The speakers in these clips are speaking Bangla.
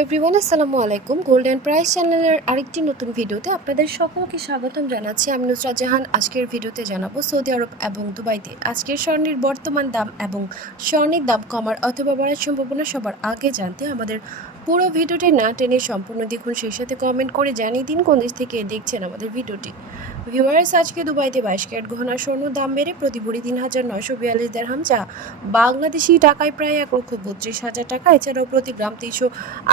এভরিওয়ান আসসালামু আলাইকুম গোল্ডেন প্রাইস চ্যানেলের আরেকটি নতুন ভিডিওতে আপনাদের সকলকে স্বাগতম জানাচ্ছি। আমি নুসরাত জাহান। আজকের ভিডিওতে জানাব সৌদি আরব এবং দুবাইতে। আজকের স্বর্ণের বর্তমান দাম এবং স্বর্ণের দাম কমার অথবা বাড়ার সম্ভাবনা সবার আগে জানতে আমাদের পুরো ভিডিওটি না টেনে সম্পূর্ণ দেখুন। সেই সাথে কমেন্ট করে জানিয়ে দিন কোন দেশ থেকে দেখছেন আমাদের ভিডিওটি। ভিউয়ার্স আজকে দুবাইতে বাইশ ক্যারেট গহনার স্বর্ণ দাম বেড়ে প্রতি ভরি তিন হাজার নয়শো বিয়াল্লিশ দেড়হাম, যা বাংলাদেশি টাকায় প্রায় এক লক্ষ বত্রিশ হাজার টাকা। এছাড়াও প্রতি গ্রাম তিনশো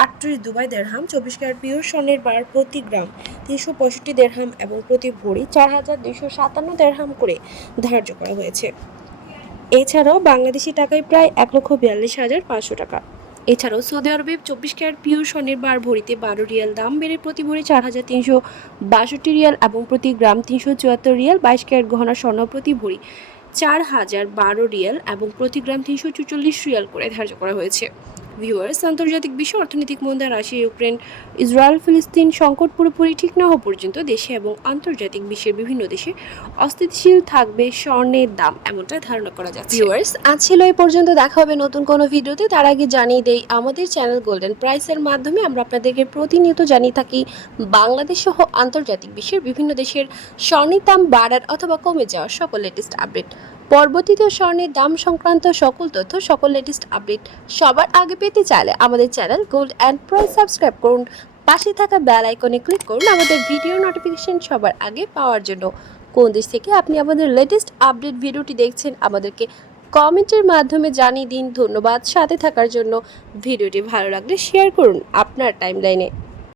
আটত্রিশ দুবাই দেড়হাম, চব্বিশ ক্যারেট পিওর স্বর্ণের বার প্রতি গ্রাম তিনশো পঁয়ষট্টি দেড়হাম এবং প্রতি ভরি চার হাজার দুইশো সাতান্ন দেড়হাম করে ধার্য করা হয়েছে। এছাড়াও বাংলাদেশি টাকায় প্রায় এক লক্ষ বিয়াল্লিশ হাজার পাঁচশো টাকা। এছাড়াও সৌদি আরবে চব্বিশ ক্যারেট পিওর স্বর্ণের বার ভরিতে বারো রিয়াল দাম বেড়ে প্রতি ভরি চার হাজার তিনশো বাষট্টি রিয়াল এবং প্রতি গ্রাম তিনশো চুয়াত্তর রিয়াল বাইশ ক্যারেট গহনা স্বর্ণ প্রতি ভরি চার হাজার বারো রিয়াল এবং প্রতি গ্রাম তিনশো চুচল্লিশ রিয়াল করে ধার্য করা হয়েছে। ভিউয়ার্স আন্তর্জাতিক বিশ্ব অর্থনৈতিক মন্দা রাশিয়া ইউক্রেন, ইসরায়েল, ফিলিস্তিন, সংকট পুরোপুরি ঠিক না হওয়া পর্যন্ত দেশে এবং আন্তর্জাতিক বিশ্বের বিভিন্ন দেশে অস্থিতিশীল থাকবে স্বর্ণের দাম, এমনটা ধারণা করা যাচ্ছে। ভিউয়ার্স আজ ছিল এই পর্যন্ত, দেখা হবে নতুন কোনো ভিডিওতে। তার আগে জানিয়ে দেই, আমাদের চ্যানেল গোল্ডেন প্রাইসের মাধ্যমে আমরা আপনাদেরকে প্রতিনিয়ত জানিয়ে থাকি, বাংলাদেশ সহ আন্তর্জাতিক বিশ্বের বিভিন্ন দেশের স্বর্ণের দাম বাড়ার অথবা কমে যাওয়ার সকল লেটেস্ট আপডেট পরবর্তীতে স্বর্ণের দাম সংক্রান্ত সকল তথ্য, সকল লেটেস্ট আপডেট সবার আগে পেতে চাইলে আমাদের channel gold and price subscribe করুন। পাশে থাকা বেল আইকনে ক্লিক করুন আমাদের ভিডিও নোটিফিকেশন সবার আগে পাওয়ার জন্য। কোন দেশ থেকে আপনি আমাদের লেটেস্ট আপডেট ভিডিওটি দেখছেন, আমাদেরকে কমেন্টের মাধ্যমে জানিয়ে দিন। ধন্যবাদ সাথে থাকার জন্য। ভিডিওটি ভালো লাগলে শেয়ার করুন আপনার টাইমলাইনে